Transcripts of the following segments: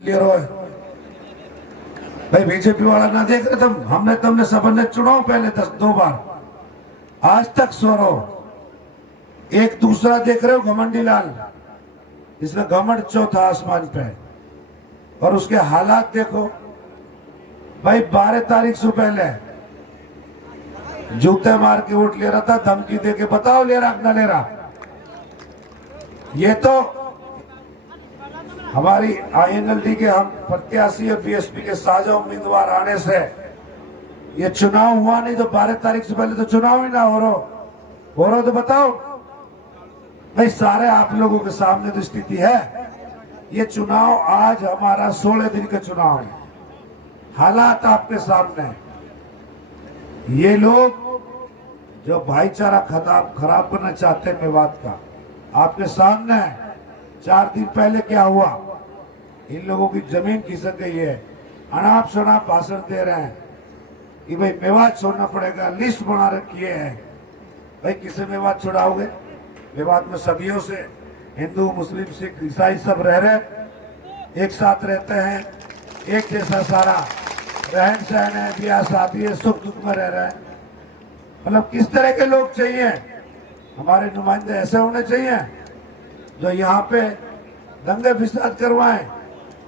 Clear हो भाई। BJP वाला ना देख रहे तुम, हमने तुमने सबने चुनाव पहले 2 बार, आज तक सो रहो। एक दूसरा देख रहे हो घमंडी लाल, इसमें घमंड चौथा आसमान पे, और उसके हालात देखो भाई। 12 तारीख से पहले जूते मार के वोट ले रहा था, धमकी दे के बताओ ले रहा ना ले रहा। ये तो हमारी INLD के हम प्रत्याशी और बीएसपी के साझा उम्मीदवार आने से ये चुनाव हुआ नहीं। तो 12 तारीख से पहले तो चुनाव ही ना हो रहा तो बताओ भाई। सारे आप लोगों के सामने तो स्थिति है। ये चुनाव आज हमारा 16 दिन का चुनाव है, हालात आपके सामने है। ये लोग जो भाईचारा खराब करना चाहते हैं मेवात का, आपके सामने है। 4 दिन पहले क्या हुआ, इन लोगों की जमीन खिसक गई है। अनाप शनाप भाषण दे रहे हैं कि भाई मेवात छोड़ना पड़ेगा, लिस्ट बना रखी है। भाई किसे मेवात छुड़ाओगे? मेवात में सदियों से हिंदू मुस्लिम सिख ईसाई सब रह रहे, एक साथ रहते हैं, एक जैसा सारा रहन सहन है, ब्याह शादी है, सुख दुख में रह रहे हैं। मतलब किस तरह के लोग चाहिए? हमारे नुमाइंदे ऐसे होने चाहिए जो यहाँ पे दंगे फिसाद करवाएं।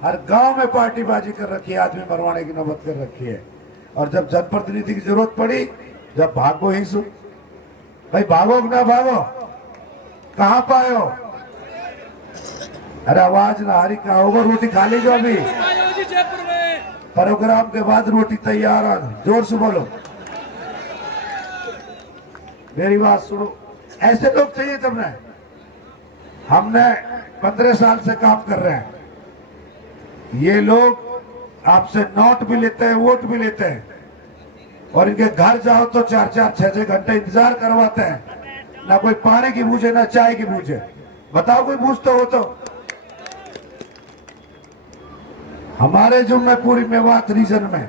हर गांव में पार्टीबाजी कर रखी है, आदमी मरवाने की नौबत कर रखी है। और जब जनप्रतिनिधि की जरूरत पड़ी, जब भागो ही सु भाई, भागो ना भागो, कहाँ पाए हो? अरे आवाज ना हारी, कहा होगा? रोटी खा लीजिए अभी, प्रोग्राम के बाद रोटी तैयार है। जोर से बोलो, मेरी बात सुनो। ऐसे लोग चाहिए तुमने। हमने 15 साल से काम कर रहे हैं। ये लोग आपसे नोट भी लेते हैं, वोट भी लेते हैं, और इनके घर जाओ तो 4-4, 6-6 घंटे इंतजार करवाते हैं। ना कोई पानी की बूझे, ना चाय की बूझे। बताओ कोई बूझ तो हो तो। हमारे जो, मैं पूरी मेवात रीजन में,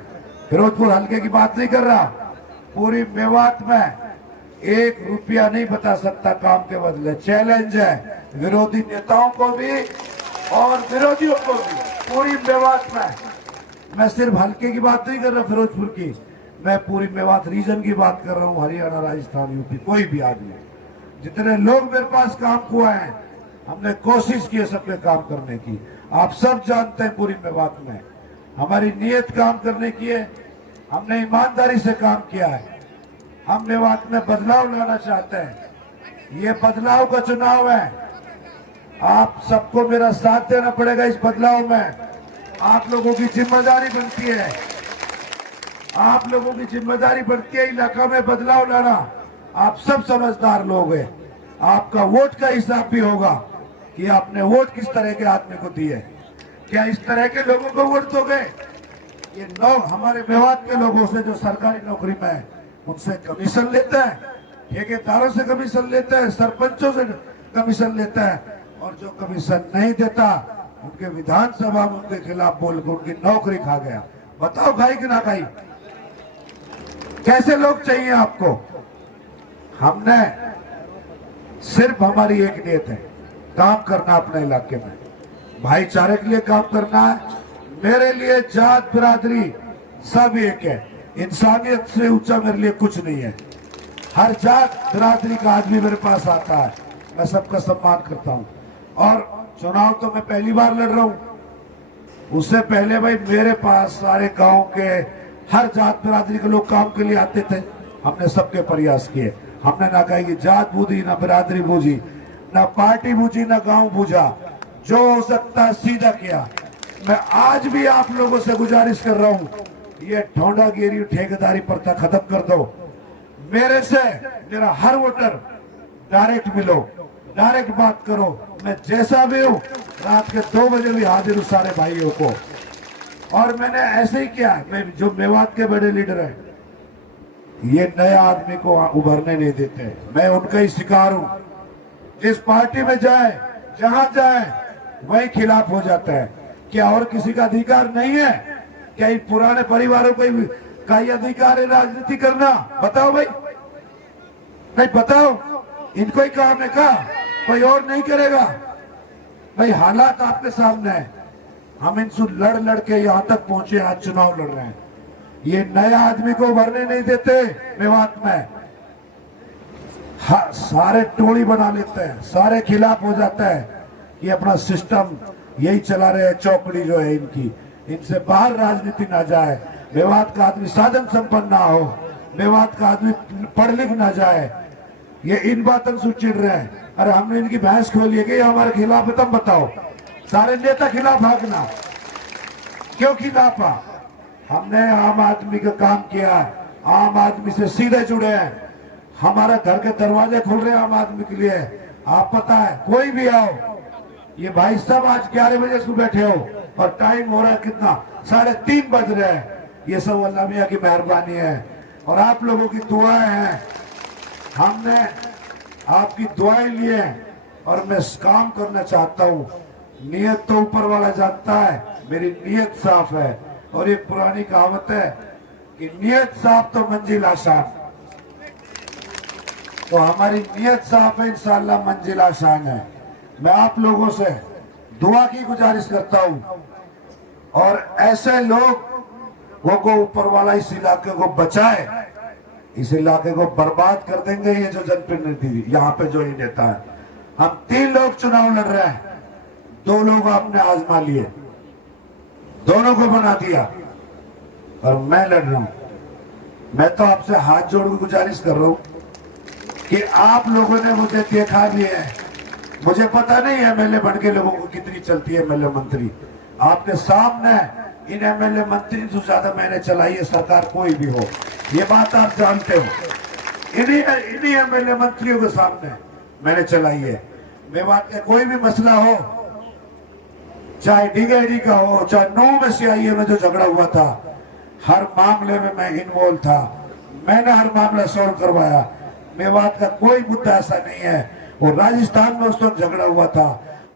फिरोजपुर हल्के की बात नहीं कर रहा, पूरी मेवात में 1 रुपया नहीं बता सकता काम के बदले। चैलेंज है विरोधी नेताओं को भी और विरोधियों को भी। पूरी मेवात में, मैं सिर्फ हल्के की बात नहीं कर रहा फिरोजपुर की, मैं पूरी मेवात रीजन की बात कर रहा हूँ। हरियाणा, राजस्थान, यूपी, कोई भी आदमी, जितने लोग मेरे पास काम हुआ है, हमने कोशिश की है सबके काम करने की। आप सब जानते हैं पूरी मेवात में हमारी नीयत काम करने की है। हमने ईमानदारी से काम किया है। हम मेवात में बदलाव लाना चाहते हैं। ये बदलाव का चुनाव है। आप सबको मेरा साथ देना पड़ेगा इस बदलाव में। आप लोगों की जिम्मेदारी बनती है, आप लोगों की जिम्मेदारी बनती है इलाका में बदलाव लाना। आप सब समझदार लोग हैं। आपका वोट का हिसाब भी होगा कि आपने वोट किस तरह के आदमी को दिए। क्या इस तरह के लोगों को वोट दोगे? ये लोग हमारे मेवात के लोगों से जो सरकारी नौकरी में है, उनसे कमीशन लेता है, ठेकेदारों से कमीशन लेता है, सरपंचों से कमीशन लेता है, और जो कमीशन नहीं देता उनके विधानसभा में उनके खिलाफ बोलकर उनकी नौकरी खा गया। बताओ खाई कि ना खाई? कैसे लोग चाहिए आपको? हमने सिर्फ, हमारी एक नीयत है, काम करना अपने इलाके में, भाईचारे के लिए काम करना है। मेरे लिए जात बिरादरी सब एक है। इंसानियत से ऊंचा मेरे लिए कुछ नहीं है। हर जात बिरादरी का आदमी मेरे पास आता है, मैं सबका सम्मान करता हूं। और चुनाव तो मैं पहली बार लड़ रहा हूं। उससे पहले भाई मेरे पास सारे गांव के हर जात बिरादरी के लोग काम के लिए आते थे। हमने सबके प्रयास किए। हमने ना कहीं जात बूझी, ना बिरादरी बूझी, ना पार्टी बूझी, ना गांव बूझा। जो हो सकता है सीधा किया। मैं आज भी आप लोगों से गुजारिश कर रहा हूं, ये ढोंडागिरी, ठेकेदारी प्रथा खत्म कर दो। मेरे से मेरा हर वोटर डायरेक्ट मिलो, डायरेक्ट बात करो। मैं जैसा भी हूं, रात के 2 बजे भी हाजिर हूं सारे भाइयों को। और मैंने ऐसे ही किया। मैं, जो मेवात के बड़े लीडर हैं, ये नए आदमी को उभरने नहीं देते। मैं उनका ही शिकार हूं। जिस पार्टी में जाए, जहां जाए, वही खिलाफ हो जाता है। क्या और किसी का अधिकार नहीं है? क्या इन पुराने परिवारों का ही अधिकार है राजनीति करना? बताओ भाई, नहीं बताओ। इनको ही काम है, का कोई और नहीं करेगा? भाई हालात आपके सामने है। हम इनसे लड़ लड़ के यहाँ तक पहुंचे, आज चुनाव लड़ रहे हैं। ये नए आदमी को भरने नहीं देते मेवात में। सारे टोली बना लेते हैं, सारे खिलाफ हो जाता है। ये अपना सिस्टम यही चला रहे हैं, चौकड़ी जो है इनकी, इनसे बाहर राजनीति ना जाए। मेवात का आदमी साधन संपन्न ना हो, मेवात का आदमी पढ़ लिख ना जाए, ये इन बातों से चिढ़ रहे हैं। अरे हमने इनकी भैंस खोली है कि हमारे खिलाफ है, तुम बताओ। सारे नेता खिलाफ भागना, क्यों खिलाफ? हमने आम आदमी का काम किया, आम आदमी से सीधे जुड़े हैं, हमारा घर के दरवाजे खुल रहे हैं आम आदमी के लिए। आप पता है, कोई भी आओ, ये भाई सब आज 11 बजे से बैठे हो और टाइम हो रहा है कितना, 3:30 बज रहे हैं। ये सब अल्लाह मियां की मेहरबानी है और आप लोगों की दुआएं हैं। हमने आपकी दुआएं लिए और मैं काम करना चाहता हूँ। नियत तो ऊपर वाला जानता है, मेरी नियत साफ है। और ये पुरानी कहावत है कि नियत साफ तो मंजिल आसान। तो हमारी नियत साफ है, इंशाअल्लाह मंजिल आसान है। मैं आप लोगों से दुआ की गुजारिश करता हूं और ऐसे लोगों को ऊपर वाला इस इलाके को बचाए, इस इलाके को बर्बाद कर देंगे ये जो जनप्रतिनिधि यहाँ पे जो ये नेता है। हम 3 लोग चुनाव लड़ रहे हैं, 2 लोग आपने आजमा लिए, दोनों को बना दिया और मैं लड़ रहा हूं। मैं तो आपसे हाथ जोड़ के गुजारिश कर रहा हूं कि आप लोगों ने मुझे देखा भी है, मुझे पता नहीं एमएलए बन के लोगों को कितनी चलती है एमएलए मंत्री। आपके सामने इन एमएलए मंत्री से ज्यादा मैंने चलाई है सरकार, कोई भी हो, ये बात आप जानते हो। इन्हीं एमएलए मंत्रियों के सामने मैंने चलाई है। मेवात का कोई भी मसला हो, चाहे डीगेडी का हो, चाहे 9 में सीआईए में जो झगड़ा हुआ था, हर मामले में मैं इन्वॉल्व था, मैंने हर मामला सॉल्व करवाया। मेवात का कोई मुद्दा ऐसा नहीं है। और राजस्थान में उस वक्त झगड़ा हुआ था,